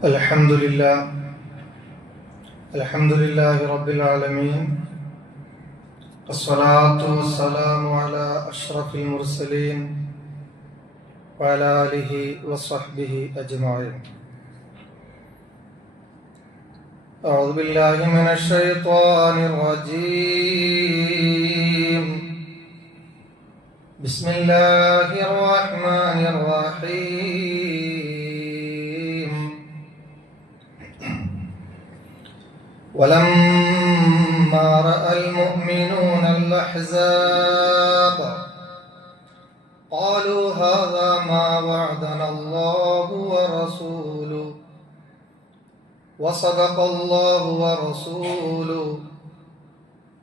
الحمد لله رب العالمين، الصلاة والسلام على أشرف المرسلين وعلى آله وصحبه أجمعين. أعوذ بالله من الشيطان الرجيم. بسم الله الرحمن الرحيم. ولما رأى المؤمنون الأحزاب قالوا هذا ما وعدنا الله ورسوله وصدق الله ورسوله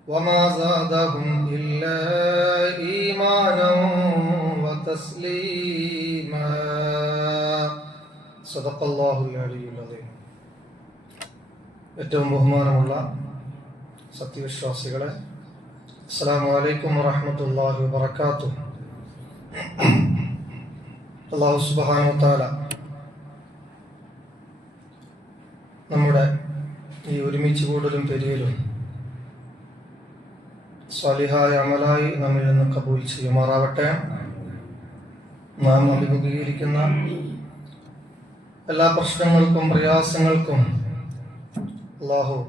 وما زادهم إلا إيمانا وتسليما. صدق الله العلي العظيم. ഏറ്റവും ബഹുമാനമുള്ള സത്യവിശ്വാസികളെ, അസ്സലാമു അലൈക്കും വറഹ്മത്തുള്ളാഹി വബറകാതുഹു. അല്ലാഹു സുബ്ഹാനഹു വ തആല നമ്മുടെ ഈ ഒരുമിച്ച് കൂടലും പെരിയലും സ്വാലിഹായ അമലായി നമ്മിൽ നിന്ന് കബൂൽ ചെയ്യുമാറാവട്ടെ. നാം അഭിമുഖീകരിക്കുന്ന എല്ലാ പ്രശ്നങ്ങൾക്കും പ്രയാസങ്ങൾക്കും അല്ലാഹു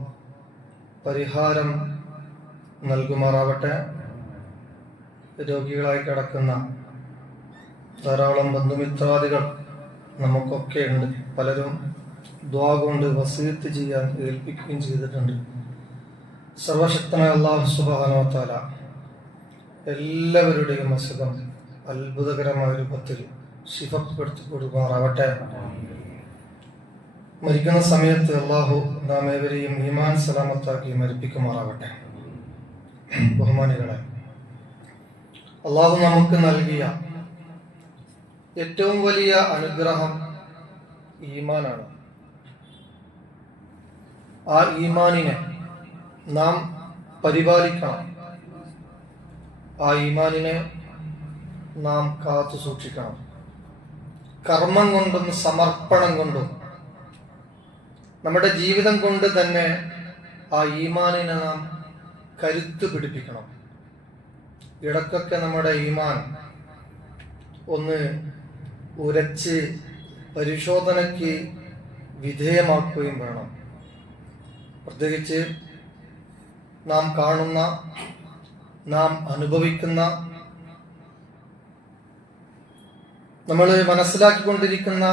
പരിഹാരം നൽകുമാറാവട്ടെ. രോഗികളായി കിടക്കുന്ന ധാരാളം ബന്ധുമിത്രാദികൾ നമുക്കൊക്കെ ഉണ്ട്. പലരും ദുആ കൊണ്ട് വസീയത്ത് ചെയ്യാൻ ഏൽപ്പിക്കുകയും ചെയ്തിട്ടുണ്ട്. സർവശക്തനായ അല്ലാഹു സുബ്ഹാനഹു വ തആല എല്ലാവരുടെയും അസുഖം അത്ഭുതകരമായ രൂപത്തിൽ ശിഫപ്പെടുത്തി കൊടുക്കുമാറാവട്ടെ. മരിക്കുന്ന സമയത്ത് അല്ലാഹു നാം ഏവരെയും ഈമാൻ സലാമത്താക്കി മരിപ്പിക്കുമാറാവട്ടെ. ബഹുമാനികളെ, അല്ലാഹു നമുക്ക് നൽകിയ ഏറ്റവും വലിയ അനുഗ്രഹം ഈമാനാണ്. ആ ഈമാനിനെ നാം പരിപാലിക്കണം. ആ ഈമാനിനെ നാം കാത്തു സൂക്ഷിക്കണം. കർമ്മം കൊണ്ടും സമർപ്പണം കൊണ്ടും നമ്മുടെ ജീവിതം കൊണ്ട് തന്നെ ആ ഈമാനിനെ നാം കരുത്ത് പിടിപ്പിക്കണം. ഇടക്കൊക്കെ നമ്മുടെ ഈമാൻ ഒന്ന് ഉരച്ച് പരിശോധനയ്ക്ക് വിധേയമാക്കുകയും വേണം. പ്രത്യേകിച്ച് നാം കാണുന്ന, നാം അനുഭവിക്കുന്ന, നമ്മൾ മനസ്സിലാക്കിക്കൊണ്ടിരിക്കുന്ന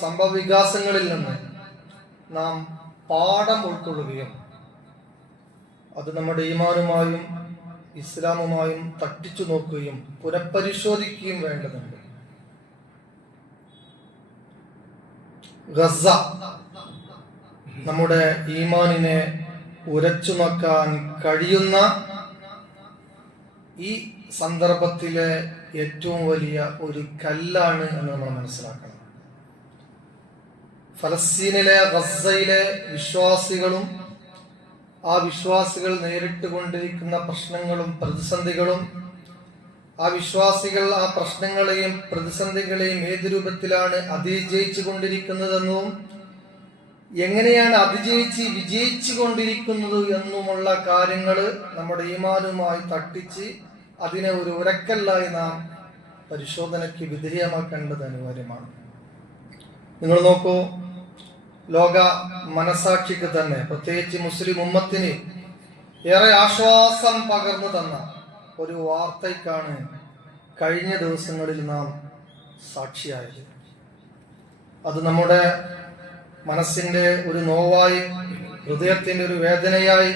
സംഭവ വികാസങ്ങളിൽ നിന്ന് നാം പാഠം ഉൾക്കൊള്ളുകയും അത് നമ്മുടെ ഈമാനുമായും ഇസ്ലാമുമായും തട്ടിച്ചു നോക്കുകയും പുനഃപരിശോധിക്കുകയും വേണ്ടതുണ്ട്. ഗസ നമ്മുടെ ഈമാനിനെ ഉരച്ചു നോക്കാൻ കഴിയുന്ന ഈ സന്ദർഭത്തിലെ ഏറ്റവും വലിയ ഒരു കല്ലാണ് എന്ന് നമ്മൾ മനസ്സിലാക്കണം. ഫലസ്തീനിലെ ഗസയിലെ വിശ്വാസികളും ആ വിശ്വാസികൾ നേരിട്ട് കൊണ്ടിരിക്കുന്ന പ്രശ്നങ്ങളും പ്രതിസന്ധികളും, ആ വിശ്വാസികൾ ആ പ്രശ്നങ്ങളെയും പ്രതിസന്ധികളെയും ഏത് രൂപത്തിലാണ് അതിജയിച്ചു കൊണ്ടിരിക്കുന്നതെന്നും എങ്ങനെയാണ് അതിജയിച്ച് വിജയിച്ചു കൊണ്ടിരിക്കുന്നത് എന്നുമുള്ള കാര്യങ്ങൾ നമ്മുടെ ഈമാനുമായി തട്ടിച്ച് അതിനെ ഒരു ഉരക്കല്ലായി നാം പരിശോധനയ്ക്ക് വിധേയമാക്കേണ്ടത് അനിവാര്യമാണ്. നിങ്ങൾ നോക്കൂ, ലോക മനസാക്ഷിക്ക് തന്നെ, പ്രത്യേകിച്ച് മുസ്ലിം ഉമ്മത്തിന് ഏറെ ആശ്വാസം പകർന്നു തന്ന ഒരു വാർത്തയ്ക്കാണ് കഴിഞ്ഞ ദിവസങ്ങളിൽ നാം സാക്ഷിയായത്. അത് നമ്മുടെ മനസ്സിന്റെ ഒരു നോവായി, ഹൃദയത്തിന്റെ ഒരു വേദനയായി,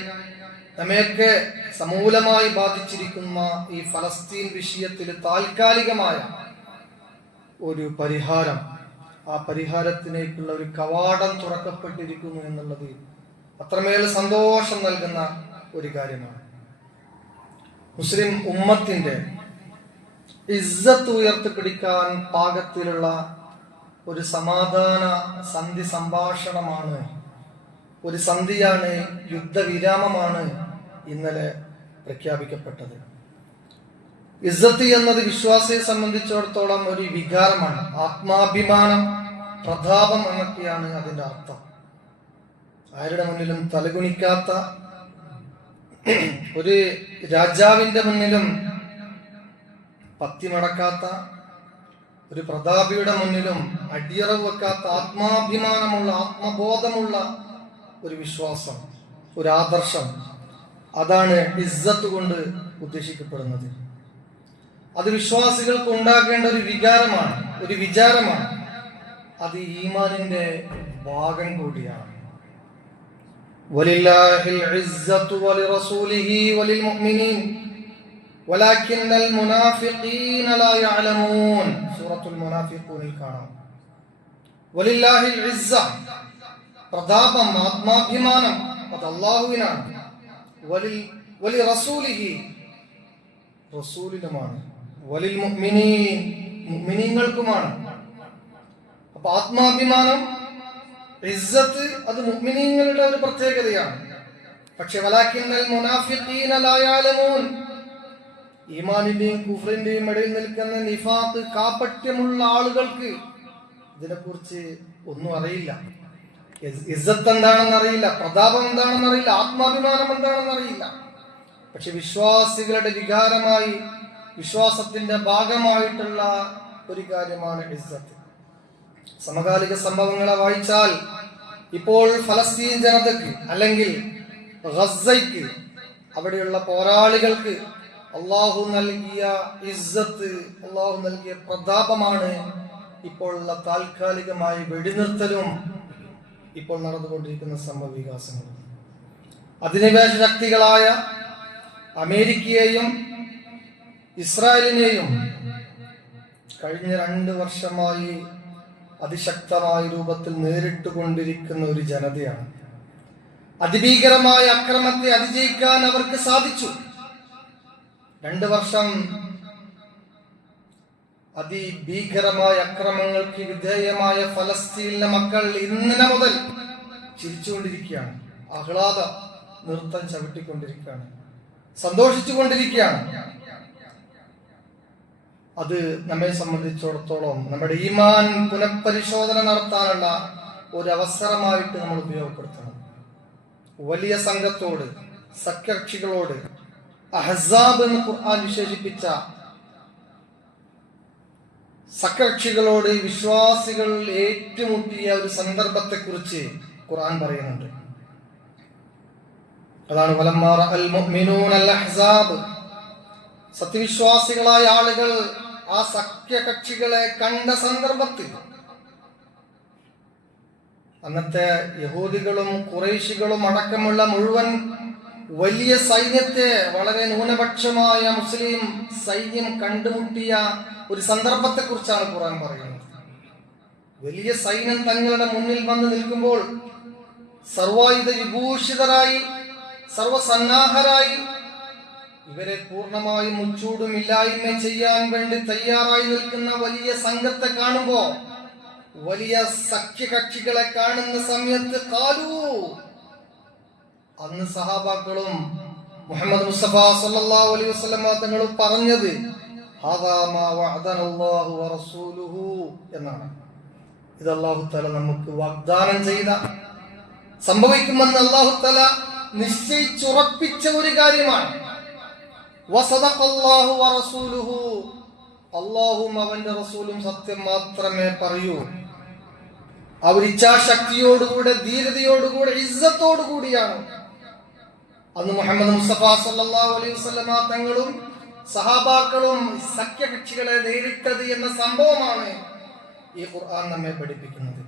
നമ്മയൊക്കെ സമൂലമായി ബാധിച്ചിരിക്കുന്ന ഈ ഫലസ്തീൻ വിഷയത്തിൽ താൽക്കാലികമായ ഒരു പരിഹാരം, ആ പരിഹാരത്തിലേക്കുള്ള ഒരു കവാടം തുറക്കപ്പെട്ടിരിക്കുന്നു എന്നുള്ളത് അത്രമേൽ സന്തോഷം നൽകുന്ന ഒരു കാര്യമാണ്. മുസ്ലിം ഉമ്മത്തിന്റെ ഇസ്സത്ത് ഉയർത്തിപ്പിടിക്കാൻ പാകത്തിലുള്ള ഒരു സമാധാന സന്ധി സംഭാഷണമാണ്, ഒരു സന്ധിയാണ്, യുദ്ധവിരാമമാണ് ഇന്നലെ പ്രഖ്യാപിക്കപ്പെട്ടത്. ഇസ്സത്ത് എന്നത് വിശ്വാസിയെ സംബന്ധിച്ചിടത്തോളം ഒരു വികാരമാണ്. ആത്മാഭിമാനം, പ്രതാപം എന്നൊക്കെയാണ് അതിന്റെ അർത്ഥം. ആരുടെ മുന്നിലും തലകുനിക്കാത്ത, ഒരു രാജാവിന്റെ മുന്നിലും പത്തിമടക്കാത്ത, ഒരു പ്രതാപിയുടെ മുന്നിലും അടിയറവ് വെക്കാത്ത, ആത്മാഭിമാനമുള്ള, ആത്മബോധമുള്ള ഒരു വിശ്വാസം, ഒരു ആദർശം, അതാണ് ഇസ്സത്ത് കൊണ്ട് ഉദ്ദേശിക്കപ്പെടുന്നത്. അത് വിശ്വാസികൾക്ക് ഉണ്ടാകേണ്ട ഒരു വികാരമാണ്, ഒരു വിചാരമാണ്. അത് ഈമാനിന്റെ ഭാഗം കൂടിയാണ്. വലില്ലാഹിൽ ഇസ്സത്തു വലിറസൂലിഹി വലിൽമുഅ്മിനീൻ വലാകിന്നൽ മുനാഫിഖീന ലാ യഅലമൂൻ. സൂറത്തുൽ മുനാഫിഖൂനിൽ കാണാം. വലില്ലാഹിൽ ഇസ്സ, പ്രതാപം, ആത്മാഭിമാനം, അത് അല്ലാഹുവിനാണ്. വലിറസൂലിഹി, റസൂലിനുമാണ്. വലിൽ മുഅ്മിനീൻ, മുഅ്മിനീങ്ങൾക്കുമാണ്. അപ്പൊ ആത്മാഭിമാനം, ഇസ്സത്ത്, അത് മുഅ്മിനീങ്ങളുടെ ഒരു പ്രത്യേകതയാണ്. പക്ഷെ വലാകിന്നൽ മുനാഫിഖീന ലാ യഅലമൂൻ, ഈമാനിന്റെയും കുഫ്റിന്റെയും ഇടയിൽ നിൽക്കുന്ന നിഫാഖ്, കാപട്യമുള്ള ആളുകൾക്ക് ഇതിനെക്കുറിച്ച് ഒന്നും അറിയില്ല. ഇസ്സത്ത് എന്താണെന്ന് അറിയില്ല, പ്രതാപം എന്താണെന്ന് അറിയില്ല, ആത്മാഭിമാനം എന്താണെന്ന് അറിയില്ല. പക്ഷെ വിശ്വാസികളുടെ വികാരമായി, വിശ്വാസത്തിന്റെ ഭാഗമായിട്ടുള്ള ഒരു കാര്യമാണ് ഇസ്സത്ത്. സമകാലിക സംഭവങ്ങളെ വായിച്ചാൽ ഇപ്പോൾ ഫലസ്തീൻ ജനതയ്ക്ക് അല്ലെങ്കിൽ ഗസയ്ക്ക്, അവിടെയുള്ള പോരാളികൾക്ക് അള്ളാഹു നൽകിയ ഇസ്സത്ത്, അള്ളാഹു നൽകിയ പ്രതാപമാണ് ഇപ്പോഴുള്ള താൽക്കാലികമായ വെടിനിർത്തലും ഇപ്പോൾ നടന്നുകൊണ്ടിരിക്കുന്ന സംഭവ വികാസങ്ങളും. അധിനിവേശ ശക്തികളായ അമേരിക്കയെയും ഇസ്രായേലിനെയും കഴിഞ്ഞ 2 വർഷമായി അതിശക്തമായ രൂപത്തിൽ നേരിട്ടുകൊണ്ടിരിക്കുന്ന ഒരു ജനതയാണ്. അതിഭീകരമായ അക്രമത്തെ അതിജയിക്കാൻ അവർക്ക് സാധിച്ചു. 2 വർഷം അതിഭീകരമായ അക്രമങ്ങൾക്ക് വിധേയമായ ഫലസ്തീനിലെ മക്കൾ ഇന്നലെ മുതൽ ചിരിച്ചുകൊണ്ടിരിക്കുകയാണ്, ആഹ്ലാദ നൃത്തം ചവിട്ടിക്കൊണ്ടിരിക്കുകയാണ്, സന്തോഷിച്ചുകൊണ്ടിരിക്കുകയാണ്. അത് നമ്മെ സംബന്ധിച്ചിടത്തോളം നമ്മുടെ ഈമാൻ പുനഃപരിശോധന നടത്താനുള്ള ഒരു അവസരമായിട്ട് നമ്മൾ ഉപയോഗപ്പെടുത്തണം. വലിയ സംഘത്തോട്, സഖ്യകക്ഷികളോട്, അഹ്സാബ് എന്ന് ഖുർആൻ വിശേഷിപ്പിച്ച സഖ്യകക്ഷികളോട് വിശ്വാസികൾ ഏറ്റുമുട്ടിയ ഒരു സന്ദർഭത്തെ കുറിച്ച് ഖുർആൻ പറയുന്നുണ്ട്. അതാണ് വലമ്മാ റഅൽ മുഅ്മിനൂനൽ അഹ്സാബ്, സത്യവിശ്വാസികളായ ആളുകൾ ആ സഖ്യകക്ഷികളെ കണ്ട സന്ദർഭത്തിൽ അന്നത്തെ യഹൂദികളും ഖുറൈശികളും അടക്കമുള്ള മുഴുവൻ വലിയ സൈന്യത്തെ വളരെ ന്യൂനപക്ഷമായ മുസ്ലിം സൈന്യം കണ്ടുമുട്ടിയ ഒരു സന്ദർഭത്തെ കുറിച്ചാണ് ഖുർആൻ പറയുന്നത്. വലിയ സൈന്യം തങ്ങളുടെ മുന്നിൽ വന്ന് നിൽക്കുമ്പോൾ സർവായുധ വിഭൂഷിതരായി, സർവസന്നാഹരായി, ഇവരെ പൂർണ്ണമായും മുച്ചൂടും ഇല്ലായ്മ ചെയ്യാൻ വേണ്ടി തയ്യാറായി നിൽക്കുന്ന വലിയ സംഘത്തെ കാണുമ്പോ, വലിയ സഖ്യകക്ഷികളെ കാണുന്ന സമയത്ത് കാലൂ, അന്ന് സഹാബാക്കളും മുഹമ്മദ് മുസ്തഫ സല്ലല്ലാഹു അലൈഹി വസല്ലം തങ്ങളും പറഞ്ഞത് ഹാദാ മാ വഅദനല്ലാഹു വറസൂലുഹു എന്നാണ്. ഇത് അല്ലാഹു തആല നമുക്ക് വാഗ്ദാനം ചെയ്ത, സംഭവിക്കുമെന്ന് അല്ലാഹു തആല നിശ്ചയിച്ചുറപ്പിച്ച ഒരു കാര്യമാണ്. വസദഖല്ലാഹു വറസൂലുഹു, അല്ലാഹുവും അവന്റെ റസൂലും സത്യം മാത്രമേ പറയൂ. അവർ ഇച്ഛാശക്തിയോടുകൂടെ, ധീരതയോടുകൂടെ, ഇസ്സത്തോടുകൂടിയാണ് അന്ന് മുഹമ്മദ് മുസ്തഫ സല്ലല്ലാഹു അലൈഹി വസല്ലം തങ്ങളും സഹാബാക്കളും സഖ്യകക്ഷികളെ നേരിട്ടത് എന്ന സംഭവമാണ് ഈ ഖുർആൻ നമ്മെ പഠിപ്പിക്കുന്നത്.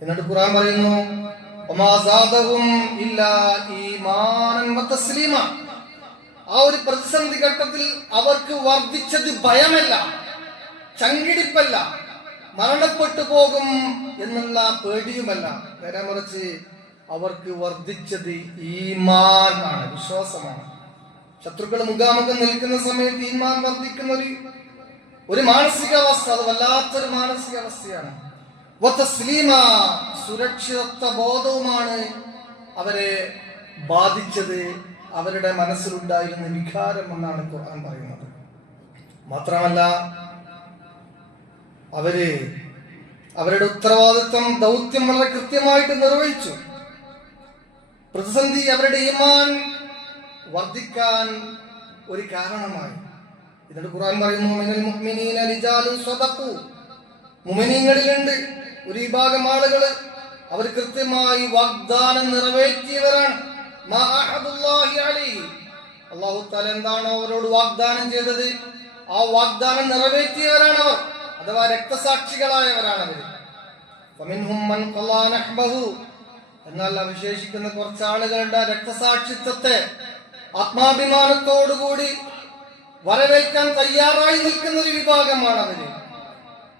എന്നിട്ട് ഖുർആൻ പറയുന്നു വമാ സാദഹും ഇല്ലാ ഈമാനൻ വതസ്ലീമ. ആ ഒരു പ്രതിസന്ധി ഘട്ടത്തിൽ അവർക്ക് വർദ്ധിച്ചത് ഭയമല്ല, ചങ്കിടിപ്പല്ല, മരണപ്പെട്ടു പോകും എന്നുള്ള പേടിയുമല്ല. നേരെ മറിച്ച് അവർക്ക് വർദ്ധിച്ചത് ഈമാൻ ആണ്, വിശ്വാസമാണ്. ശത്രുക്കൾ മുഖാമുഖം നിൽക്കുന്ന സമയത്ത് ഈമാൻ വർദ്ധിക്കുന്ന ഒരു മാനസികാവസ്ഥ, അത് വല്ലാത്തൊരു മാനസികാവസ്ഥയാണ്. സുരക്ഷിതത്വ ബോധവുമാണ് അവരെ ബാധിച്ചത്, അവരുടെ മനസ്സിലുണ്ടായിരുന്ന വികാരം എന്നാണ് ഖുർആൻ പറയുന്നത്. മാത്രമല്ല അവരുടെ ഉത്തരവാദിത്വം, ദൗത്യം വളരെ കൃത്യമായിട്ട് നിർവഹിച്ചു. പ്രതിസന്ധി അവരുടെ ഈമാൻ വർദ്ധിക്കാൻ ഒരു കാരണമായി. ഇതിന്റെ ഖുർആൻ പറയുന്നു, മിനൽ മുഅ്മിനീന റിജാലുൻ സ്വദഖു, മുഅ്മിനീങ്ങളിലുണ്ട് ഒരു വിഭാഗം ആളുകൾ, അവർ കൃത്യമായി വാഗ്ദാനം നിറവേറ്റിയവരാണ്. മാ അഹദുല്ലാഹി അലൈഹി, അല്ലാഹു തആല എന്താണോ അവരോട് വാഗ്ദാനം ചെയ്തത് ആ വാഗ്ദാനം നിറവേറ്റിയവരാണ് അവർ, അഥവാ രക്തസാക്ഷികളായവരാണ് അവർ. ഫമിൻഹും മൻ ഖളാ നഹ്ബഹു, എന്നാൽ അവശേഷിക്കുന്ന കുറച്ച് ആളുകളുടെ രക്തസാക്ഷിത്വത്തെ ആത്മാഭിമാനത്തോടുകൂടി വരവേൽക്കാൻ തയ്യാറായി നിൽക്കുന്ന ഒരു വിഭാഗമാണ് അവര്.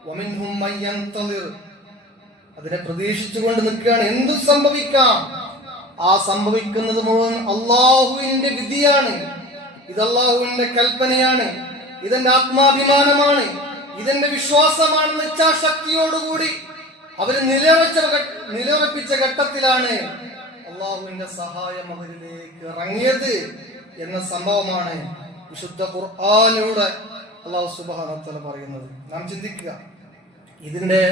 വമിൻഹും മൻ യന്തളിർ, അതിനെ പ്രതീക്ഷിച്ചുകൊണ്ട് നിൽക്കുകയാണ്, എന്തു സംഭവിക്കാം. ആ സംഭവിക്കുന്നത് മുഴുവൻ അള്ളാഹുവിന്റെ വിധിയാണ്, ഇത് അള്ളാഹുവിന്റെ കൽപ്പനയാണ്, ഇതെന്റെ ആത്മാഭിമാനമാണ്, ഇതെന്റെ വിശ്വാസമാണെന്ന് ഇച്ഛാശക്തിയോടുകൂടി അവര് നിലയുറപ്പിച്ച ഘട്ടത്തിലാണ് അള്ളാഹുവിന്റെ സഹായം അവരിലേക്ക് ഇറങ്ങിയത് എന്ന സംഭവമാണ് വിശുദ്ധ ഖുർആനിലൂടെ അള്ളാഹു സുബ്ഹാനഹു വ തആല പറയുന്നത്. നാം ചിന്തിക്കുക, ഇതിന്റെ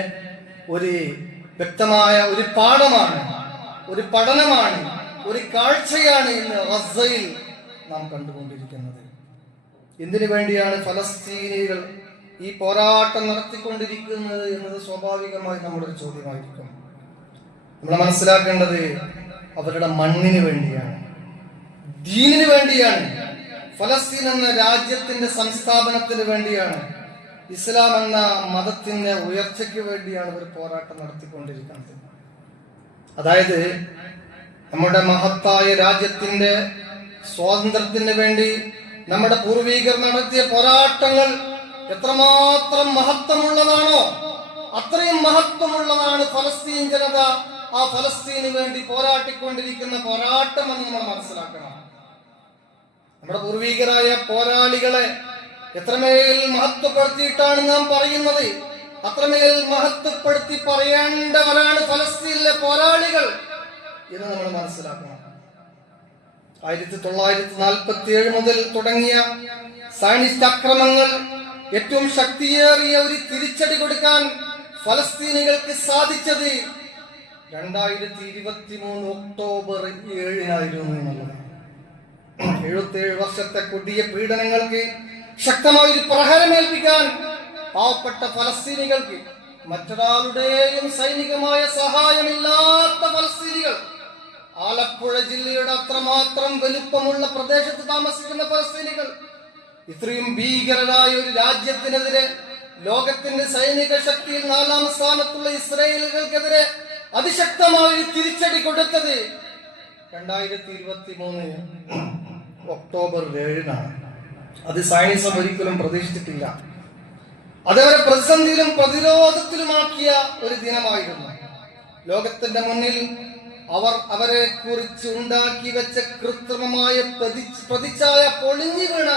ഒരു വ്യക്തമായ ഒരു പാഠമാണ്, ഒരു പഠനമാണ്, ഒരു കാഴ്ചയാണ് ഇന്ന് ഗസയിൽ നാം കണ്ടുകൊണ്ടിരിക്കുന്നത്. എന്തിനു വേണ്ടിയാണ് ഫലസ്തീനികൾ ഈ പോരാട്ടം നടത്തിക്കൊണ്ടിരിക്കുന്നത് എന്നത് സ്വാഭാവികമായി നമ്മുടെ ഒരു ചോദ്യമായിരിക്കും. നമ്മൾ മനസ്സിലാക്കേണ്ടത് അവരുടെ മണ്ണിന് വേണ്ടിയാണ്, ദീനിന് വേണ്ടിയാണ്, ഫലസ്തീൻ എന്ന രാജ്യത്തിന്റെ സംസ്ഥാപനത്തിന് വേണ്ടിയാണ്, ഇസ്ലാം എന്ന മതത്തിന്റെ ഉയർച്ചയ്ക്ക് വേണ്ടിയാണ് ഇവർ പോരാട്ടം നടത്തിക്കൊണ്ടിരിക്കുന്നത്. അതായത് നമ്മുടെ മഹത്തായ രാജ്യത്തിന്റെ സ്വാതന്ത്ര്യത്തിന് വേണ്ടി നമ്മുടെ പൂർവികർ നടത്തിയ പോരാട്ടങ്ങൾ എത്രമാത്രം മഹത്വമുള്ളതാണോ അത്രയും മഹത്വമുള്ളതാണ് ഫലസ്തീൻ ജനത ആ ഫലസ്തീന് വേണ്ടി പോരാട്ടിക്കൊണ്ടിരിക്കുന്ന പോരാട്ടം എന്ന് നമ്മൾ മനസ്സിലാക്കണം. നമ്മുടെ പൂർവികരായ പോരാളികളെ എത്രമേൽ മഹത്വപ്പെടുത്തിയിട്ടാണ് നാം പറയുന്നത്, അത്രമേൽ മഹത്വപ്പെടുത്തി പറയേണ്ടവരാണ് ഫലസ്തീനിലെ പോരാളികൾ എന്ന് നമ്മൾ മനസ്സിലാക്കണം. 1947 മുതൽ തുടങ്ങിയ സയനിസ്റ്റ് അക്രമങ്ങൾ ഏറ്റവും ശക്തിയേറിയ ഒരു തിരിച്ചടി കൊടുക്കാൻ ഫലസ്തീനികൾക്ക് സാധിച്ചത് 2023 ഒക്ടോബർ 7-നായിരുന്നു എന്നുള്ളത്. 77 വർഷത്തെ കൊടിയ പീഡനങ്ങൾക്ക് ശക്തമായൊരു പ്രഹരമേൽപ്പിക്കാൻ പാവപ്പെട്ട ഫലസ്തീനികൾക്ക്, മറ്റൊരാളുടെയും സൈനികമായ സഹായമില്ലാത്ത ഫലസ്തീനികൾ, ആലപ്പുഴ ജില്ലയുടെ അത്രമാത്രം വലുപ്പമുള്ള പ്രദേശത്ത് താമസിക്കുന്ന ഫലസ്തീനികൾ, ഇത്രയും ഭീകരരായ ഒരു രാജ്യത്തിനെതിരെ ലോകത്തിന്റെ സൈനിക ശക്തിയിൽ 4-ാം സ്ഥാനത്തുള്ള ഇസ്രായേലുകൾക്കെതിരെ അതിശക്തമായ ഒരു തിരിച്ചടി കൊടുത്തത് 2023 ഒക്ടോബർ 7-നാണ്. അത് സയനിസം ഒരിക്കലും പ്രതീക്ഷിച്ചിട്ടില്ല. അതവരെ പ്രതിസന്ധിയിലും പ്രതിരോധത്തിലുമാക്കിയ ഒരു ദിനമായിരുന്നു. ലോകത്തിന്റെ മുന്നിൽ അവരെ കുറിച്ച് ഉണ്ടാക്കി വെച്ച കൃത്രിമമായ പ്രതിച്ഛായ പൊളിഞ്ഞു വീണ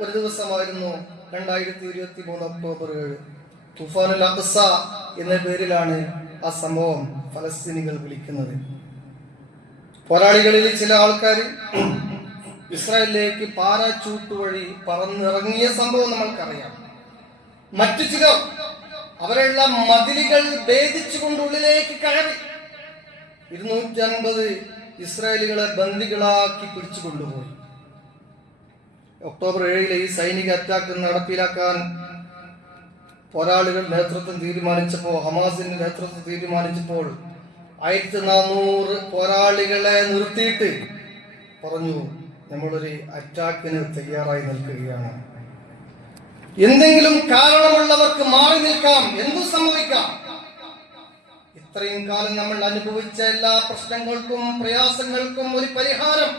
ഒരു ദിവസമായിരുന്നു 2023 ഒക്ടോബർ 7. തുഫാനുൽ അഖ്സ എന്ന പേരിലാണ് ആ സംഭവം ഫലസ്തീനികൾ വിളിക്കുന്നത്. പോരാളികളിൽ ചില ആൾക്കാർ ഇസ്രായേലിലേക്ക് പാരാച്ചൂട്ട് വഴി പറന്നിറങ്ങിയ സംഭവം നമ്മൾക്കറിയാം. മറ്റു ചിലർ അവരുള്ള മതിലുകൾ ഭേദിച്ചുകൊണ്ട് ഉള്ളിലേക്ക് കയറി 250 ഇസ്രായേലികളെ ബന്ദികളാക്കി പിടിച്ചു കൊണ്ടുപോയി. ഒക്ടോബർ 7 ഈ സൈനിക അറ്റാക്ക് നടപ്പിലാക്കാൻ പോരാളികൾ നേതൃത്വം തീരുമാനിച്ചപ്പോൾ, ഹമാസിന്റെ നേതൃത്വം തീരുമാനിച്ചപ്പോൾ 1400 പോരാളികളെ നിർത്തിയിട്ട് പറഞ്ഞു, നമ്മളൊരു അറ്റാക്കിന് തയ്യാറായി നിൽക്കുകയാണ്. എന്തെങ്കിലും കാരണമുള്ളവർക്ക് മാറി നിൽക്കാം, എന്തു സംഭവിക്കാം. ഇത്രയും കാലം നമ്മൾ അനുഭവിച്ച എല്ലാ പ്രശ്നങ്ങൾക്കും പ്രയാസങ്ങൾക്കും ഒരു പരിഹാരം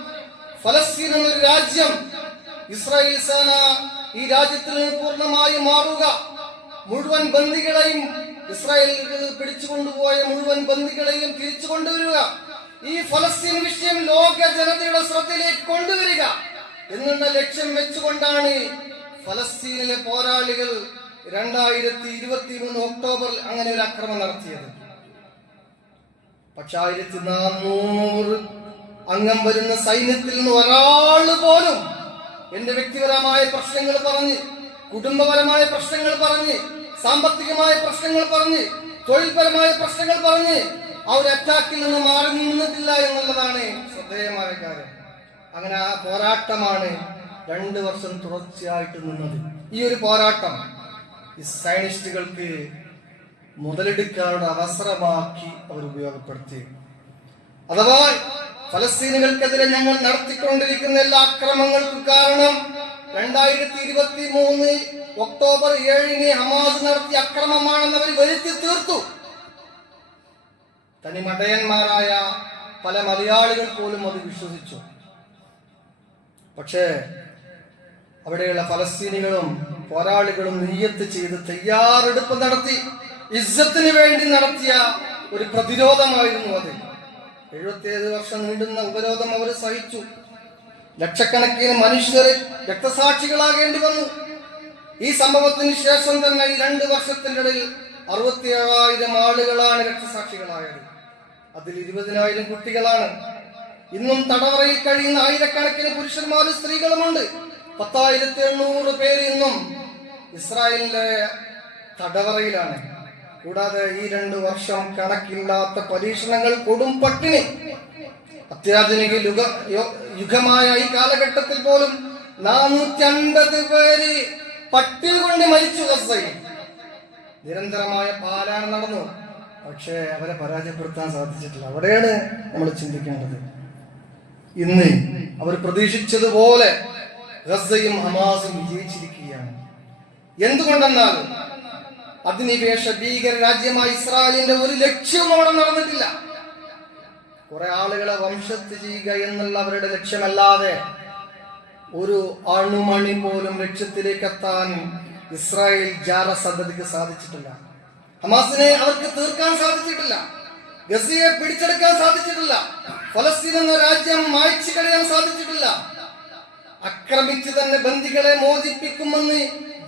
ഫലസ്തീൻ എന്നൊരു രാജ്യം, ഇസ്രായേൽ സേന ഈ രാജ്യത്തിൽ നിന്ന് പൂർണ്ണമായി മാറുക, മുഴുവൻ ബന്ദികളെയും ഇസ്രായേലിൽ പിടിച്ചുകൊണ്ടുപോയ മുഴുവൻ ബന്ദികളെയും തിരിച്ചു കൊണ്ടുവരിക, ഈ ഫലസ്തീൻ വിഷയം ലോക ജനതയുടെ ശ്രദ്ധയിലേക്ക് കൊണ്ടുവരിക എന്നുള്ള ലക്ഷ്യം വെച്ചുകൊണ്ടാണ് ഫലസ്തീനിലെ പോരാളികൾ 2023 ഒക്ടോബറിൽ അങ്ങനെ ഒരു ആക്രമണം നടത്തിയത്. പക്ഷെ 1400 അംഗം വരുന്ന സൈന്യത്തിൽ നിന്ന് ഒരാൾ പോലും എന്റെ വ്യക്തിപരമായ പ്രശ്നങ്ങൾ പറഞ്ഞ് കുടുംബപരമായ പ്രശ്നങ്ങൾ പറഞ്ഞ്, സാമ്പത്തികമായ പ്രശ്നങ്ങൾ പറഞ്ഞ്, തൊഴിൽപരമായ പ്രശ്നങ്ങൾ പറഞ്ഞ് ആ ഒരു അറ്റാക്കിൽ നിന്ന് മാറി നിന്നിട്ടില്ല എന്നുള്ളതാണ് ശ്രദ്ധേയമായ കാര്യം. അങ്ങനെ ആ പോരാട്ടമാണ് 2 വർഷം തുടർച്ചയായിട്ട് നിന്നത്. ഈ ഒരു പോരാട്ടം ഈ സയനിസ്റ്റുകൾക്ക് മുതലെടുക്കാനുള്ള അവസരമാക്കി അവർ ഉപയോഗപ്പെടുത്തി. അഥവാ ഫലസ്തീനുകൾക്കെതിരെ ഞങ്ങൾ നടത്തിക്കൊണ്ടിരിക്കുന്ന എല്ലാ അക്രമങ്ങൾക്കും കാരണം 2023 ഒക്ടോബർ 7 ഹമാസ് നടത്തിയ അക്രമമാണെന്ന് അവർ വരുത്തി തീർത്തു. തനിമടയന്മാരായ പല മലയാളികൾ പോലും അത് വിശ്വസിച്ചു. പക്ഷേ അവിടെയുള്ള ഫലസ്തീനികളും പോരാളികളും നിയ്യത്ത് ചെയ്ത് തയ്യാറെടുപ്പ് നടത്തി ഇസ്സത്തിന് വേണ്ടി നടത്തിയ ഒരു പ്രതിരോധമായിരുന്നു അത്. 77 വർഷം നീണ്ടുന്ന ഉപരോധം അവർ സഹിച്ചു. ലക്ഷക്കണക്കിന് മനുഷ്യർ രക്തസാക്ഷികളാകേണ്ടി വന്നു. ഈ സംഭവത്തിന് ശേഷം തന്നെ ഈ 2 വർഷത്തിന്റെ ഇടയിൽ 67,000 ആളുകളാണ് രക്തസാക്ഷികളായത്. അതിൽ 20,000 കുട്ടികളാണ്. ഇന്നും തടവറയിൽ കഴിയുന്ന ആയിരക്കണക്കിന് പുരുഷന്മാരും സ്ത്രീകളുമുണ്ട്. 10,800 പേര് ഇന്നും ഇസ്രായേലിന്റെ തടവറയിലാണ്. കൂടാതെ ഈ 2 വർഷം കണക്കില്ലാത്ത പരീക്ഷണങ്ങൾ, കൊടും പട്ടിണി, അത്യാധുനിക യുഗമായ ഈ കാലഘട്ടത്തിൽ പോലും 450 പേര് പട്ടിണി കൊണ്ട് മരിച്ചു. ഗസയിൽ നിരന്തരമായ പാലായനം നടന്നു. പക്ഷേ അവരെ പരാജയപ്പെടുത്താൻ സാധിച്ചിട്ടില്ല. അവിടെയാണ് നമ്മൾ ചിന്തിക്കേണ്ടത്. ഇന്ന് അവർ പ്രതീക്ഷിച്ചതുപോലെ ഗസയും ഹമാസും വിജയിച്ചിരിക്കുകയാണ്. എന്തുകൊണ്ടെന്നാൽ അധിനിവേശ ഭീകര രാജ്യമായ ഇസ്രായേലിന്റെ ഒരു ലക്ഷ്യവും അവിടെ നടന്നിട്ടില്ല. കുറെ ആളുകളെ വംശത്ത് ചെയ്യുക എന്നുള്ള അവരുടെ ലക്ഷ്യമല്ലാതെ ഒരു അണുമണി പോലും ലക്ഷ്യത്തിലേക്ക് എത്താൻ ഇസ്രായേൽ ജാരസന്തതിക്ക് സാധിച്ചിട്ടില്ല. ഹമാസിനെ അവർക്ക് തീർക്കാൻ സാധിച്ചിട്ടില്ല. ഗസയെ പിടിച്ചെടുക്കാൻ സാധിച്ചിട്ടില്ല. ഫലസ്തീൻ എന്ന രാജ്യം മായ്ച്ചു കളയാൻ സാധിച്ചിട്ടില്ല. ആക്രമിച്ച് തന്നെ ബന്ദികളെ മോചിപ്പിക്കുമെന്ന്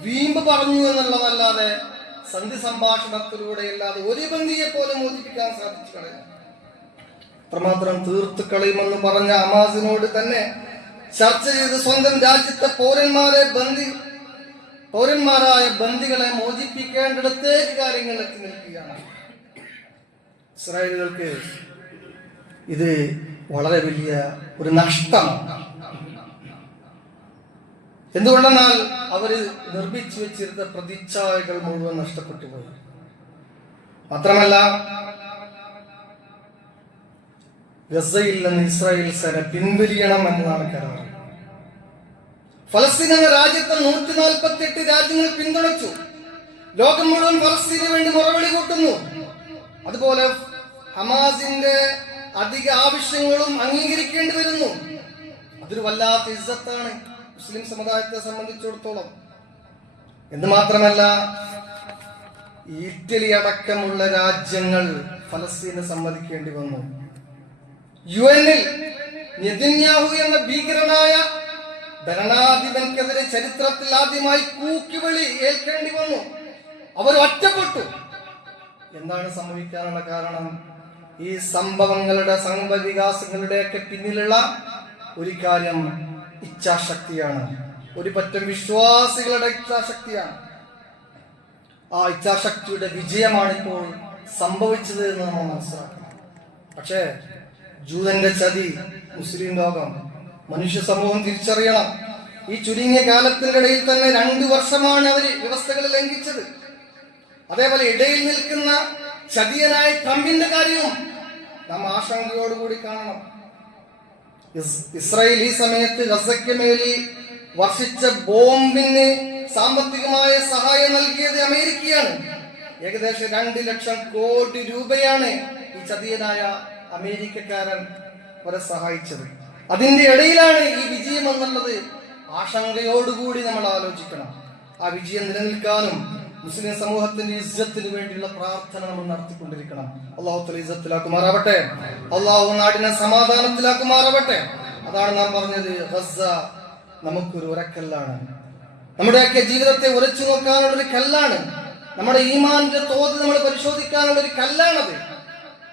വീമ്പ് പറഞ്ഞു എന്നുള്ളതല്ലാതെ സന്ധി സംഭാഷണത്തിലൂടെയല്ലാതെ ഒരു ബന്ദിയെ പോലും മോചിപ്പിക്കാൻ സാധിച്ചു കളയും. അത്രമാത്രം തീർത്തു കളയുമെന്ന് പറഞ്ഞ ഹമാസിനോട് തന്നെ ചർച്ച ചെയ്ത് സ്വന്തം രാജ്യത്തെ പൗരന്മാരായ ബന്ദികളെ മോചിപ്പിക്കേണ്ടിടത്തേക്ക് കാര്യങ്ങൾ എത്തി നിൽക്കുകയാണ്. ഇസ്രായേലുകൾക്ക് ഇത് വളരെ വലിയ ഒരു നഷ്ടമാണ്. എന്തുകൊണ്ടെന്നാൽ അവര് നിർമ്മിച്ചു വെച്ചിരുന്ന പ്രതിച്ഛായകൾ മുഴുവൻ നഷ്ടപ്പെട്ടു പോയി. മാത്രമല്ല, ഗസയിൽ നിന്ന് ഇസ്രായേൽ സേന പിൻവലിയണം എന്നതാണ് കരാർ. ഫലസ്തീൻ എന്ന രാജ്യത്തെ 148 രാജ്യങ്ങൾ പിന്തുണച്ചു. ലോകം മുഴുവൻ ഫലസ്തീന് വേണ്ടി മുറവിളി കൂട്ടുന്നു. അതുപോലെ ഹമാസിന്റെ അധിക ആവശ്യങ്ങളും അംഗീകരിക്കേണ്ടി വരുന്നു. അതൊരു വല്ലാത്ത ഇസ്സത്താണ് മുസ്ലിം സമുദായത്തെ സംബന്ധിച്ചിടത്തോളം. എന്ന് മാത്രമല്ല, ഇറ്റലി അടക്കമുള്ള രാജ്യങ്ങൾ ഫലസ്തീനെ സമ്മതിക്കേണ്ടി വന്നു. യുഎന്നിൽ നെതന്യാഹു എന്ന ഭീകരനായ ഭരണാധിപനെതിരെ ചരിത്രത്തിൽ ആദ്യമായി കൂക്കിവിളി ഏൽക്കേണ്ടി വന്നു. അവർ ഒറ്റപ്പെട്ടു. എന്താണ് സംഭവിക്കാനുള്ള കാരണം? ഈ സംഭവങ്ങളുടെ സംഭവവികാസങ്ങളുടെയൊക്കെ പിന്നിലുള്ള ഒരു കാര്യം ഇച്ഛാശക്തിയാണ്. ഒരു പറ്റം വിശ്വാസികളുടെ ഇച്ഛാശക്തിയാണ്. ആ ഇച്ഛാശക്തിയുടെ വിജയമാണ് ഇപ്പോൾ സംഭവിച്ചത് എന്ന് നമ്മൾ മനസ്സിലാക്കണം. പക്ഷേ ജൂതന്റെ ചതി മുസ്ലിം ലോകം, മനുഷ്യ സമൂഹം തിരിച്ചറിയണം. ഈ ചുരുങ്ങിയ കാലത്തിന്റെ ഇടയിൽ തന്നെ 2 വർഷമാണ് അവര് വ്യവസ്ഥകൾ ലംഘിച്ചത്. അതേപോലെ ഇടയിൽ നിൽക്കുന്ന ചതിയനായ ട്രംപിന്റെ കാര്യവും നാം ആശങ്കയോടുകൂടി കാണണം. ഇസ്രായേൽ ഈ സമയത്ത് ഗസയ്ക്ക് മേലിൽ വർഷിച്ച ബോംബിന് സാമ്പത്തികമായ സഹായം നൽകിയത് അമേരിക്കയാണ്. ഏകദേശം 2 ലക്ഷം കോടി രൂപയാണ് ഈ ചതിയനായ അമേരിക്കക്കാരൻ അവരെ സഹായിച്ചത്. അതിന്റെ ഇടയിലാണ് ഈ വിജയം എന്നുള്ളത് ആശങ്കയോടുകൂടി നമ്മൾ ആലോചിക്കണം. ആ വിജയം നിലനിൽക്കാനും മുസ്ലിം സമൂഹത്തിന്റെ ഇസ്സത്തിന് വേണ്ടിയുള്ള പ്രാർത്ഥന നമ്മൾ നടത്തിക്കൊണ്ടിരിക്കണം. അള്ളാഹു തആല ഇസ്സത്തിലാക്കുമാറാവട്ടെ. അള്ളാഹു നാടിനെ സമാധാനത്തിലാക്കുമാറാവട്ടെ. അതാണ് നാം പറഞ്ഞത്, ഗസ നമുക്കൊരു ഉരക്കല്ലാണ്. നമ്മുടെയൊക്കെ ജീവിതത്തെ ഉരച്ചു നോക്കാനുള്ള ഒരു കല്ലാണ്. നമ്മുടെ ഈമാനിന്റെ തോത് നമ്മൾ പരിശോധിക്കാനുള്ള ഒരു കല്ലാണത്.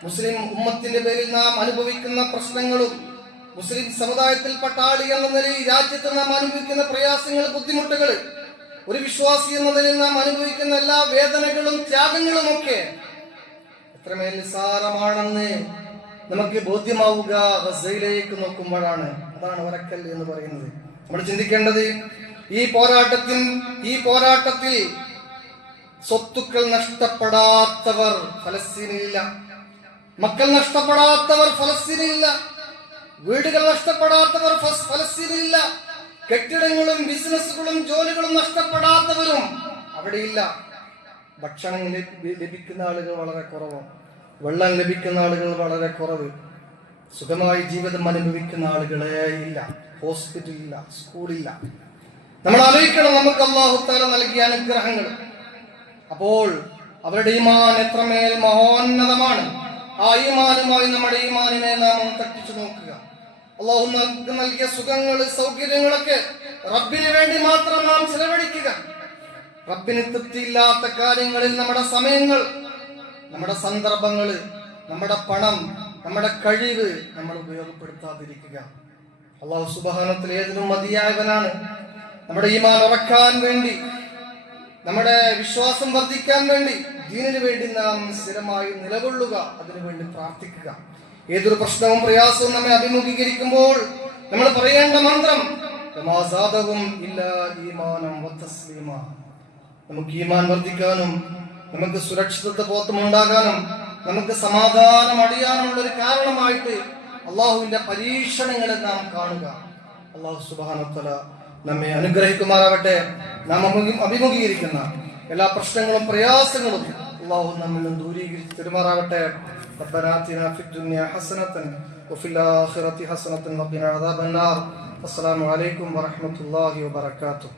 മുസ്ലിം ഉമ്മത്തിന്റെ പേരിൽ നാം അനുഭവിക്കുന്ന പ്രശ്നങ്ങളും മുസ്ലിം സമുദായത്തിൽപ്പെട്ട ആൾ എന്ന നിലയിൽ രാജ്യത്ത് നാം അനുഭവിക്കുന്ന പ്രയാസങ്ങൾ, ബുദ്ധിമുട്ടുകൾ ഒരു വിശ്വാസി എന്നതിൽ നാം അനുഭവിക്കുന്ന എല്ലാ വേദനകളും ത്യാഗങ്ങളും ഒക്കെ എത്രമേൽ നിസ്സാരമാണെന്ന് നമുക്ക് ബോധ്യമാവുക ഗസയിലേക്ക് നോക്കുമ്പോഴാണ്. അതാണ് വരക്കൽ എന്ന് പറയുന്നത്. നമ്മൾ ചിന്തിക്കേണ്ടത് ഈ പോരാട്ടത്തിൽ സ്വത്തുക്കൾ നഷ്ടപ്പെടാത്തവർ ഫലസ്തീനിലില്ല, മക്കൾ നഷ്ടപ്പെടാത്തവർ ഫലസ്തീനിലില്ല, വീടുകൾ നഷ്ടപ്പെടാത്തവർ ഫലസ്തീനിലില്ല, കെട്ടിടങ്ങളും ബിസിനസ്സുകളും ജോലികളും നഷ്ടപ്പെടാത്തവരും അവിടെയില്ല. ഭക്ഷണം ലഭിക്കുന്ന ആളുകൾ വളരെ കുറവാണ്, വെള്ളം ലഭിക്കുന്ന ആളുകൾ വളരെ കുറവ്, സുഖമായി ജീവിതം അനുഭവിക്കുന്ന ആളുകളെ ഇല്ല, ഹോസ്പിറ്റലില്ല, സ്കൂളില്ല. നമ്മൾ ആലോചിക്കണം നമുക്ക് അല്ലാഹു തആല നൽകിയ അനുഗ്രഹങ്ങൾ. അപ്പോൾ അവരുടെ ഈമാൻ എത്രമേൽ മഹോന്നതമാണ്. ആ ഈമാനുമായി നമ്മുടെ ഈമാനിനെ നാം തട്ടിച്ചു നോക്കുക. അല്ലാഹു നമുക്ക് നൽകിയ സുഖങ്ങൾ, സൗകര്യങ്ങളൊക്കെ റബ്ബിന് വേണ്ടി മാത്രം നാം ചെലവഴിക്കുക. റബ്ബിന് തൃപ്തിയില്ലാത്ത കാര്യങ്ങളിൽ നമ്മുടെ സമയങ്ങൾ, നമ്മുടെ സന്ദർഭങ്ങൾ, നമ്മുടെ പണം, നമ്മുടെ കഴിവ് നമ്മൾ ഉപയോഗപ്പെടുത്താതിരിക്കുക. അല്ലാഹു സുബ്ഹാനഹു വ തആല ഏതിനും മതിയായവനാണ്. നമ്മുടെ ഈമാൻ ഉറക്കാൻ വേണ്ടി, നമ്മുടെ വിശ്വാസം വർദ്ധിക്കാൻ വേണ്ടി, ദീനിനു വേണ്ടി നാം സ്ഥിരമായി നിലകൊള്ളുക, അതിനുവേണ്ടി പ്രാർത്ഥിക്കുക. ഏതൊരു പ്രശ്നവും പ്രയാസവും നമ്മെ അഭിമുഖീകരിക്കുമ്പോൾ നമ്മൾ പറയേണ്ട മന്ത്രം നമുക്ക് ഈമാൻ വർദ്ധിക്കാനും, നമുക്ക് സുരക്ഷിതത്വം ഉണ്ടാകാനും, നമുക്ക് സമാധാനം അടിയാനുള്ള ഒരു കാരണമായിട്ട് അള്ളാഹുവിന്റെ പരീക്ഷണങ്ങളെ നാം കാണുക. അള്ളാഹു സുബ്ഹാനഹു വ തആല നമ്മെ അനുഗ്രഹിക്കുമാറാവട്ടെ. നാം അഭിമുഖീകരിക്കുന്ന എല്ലാ പ്രശ്നങ്ങളും പ്രയാസങ്ങളും അള്ളാഹു നമ്മിൽ നിന്ന് ദൂരീകരിച്ച് പെരുമാറാവട്ടെ. ربنا آتنا في الدنيا حسنة وفي الآخرة حسنة وقنا عذاب النار. السلام عليكم ورحمة الله وبركاته.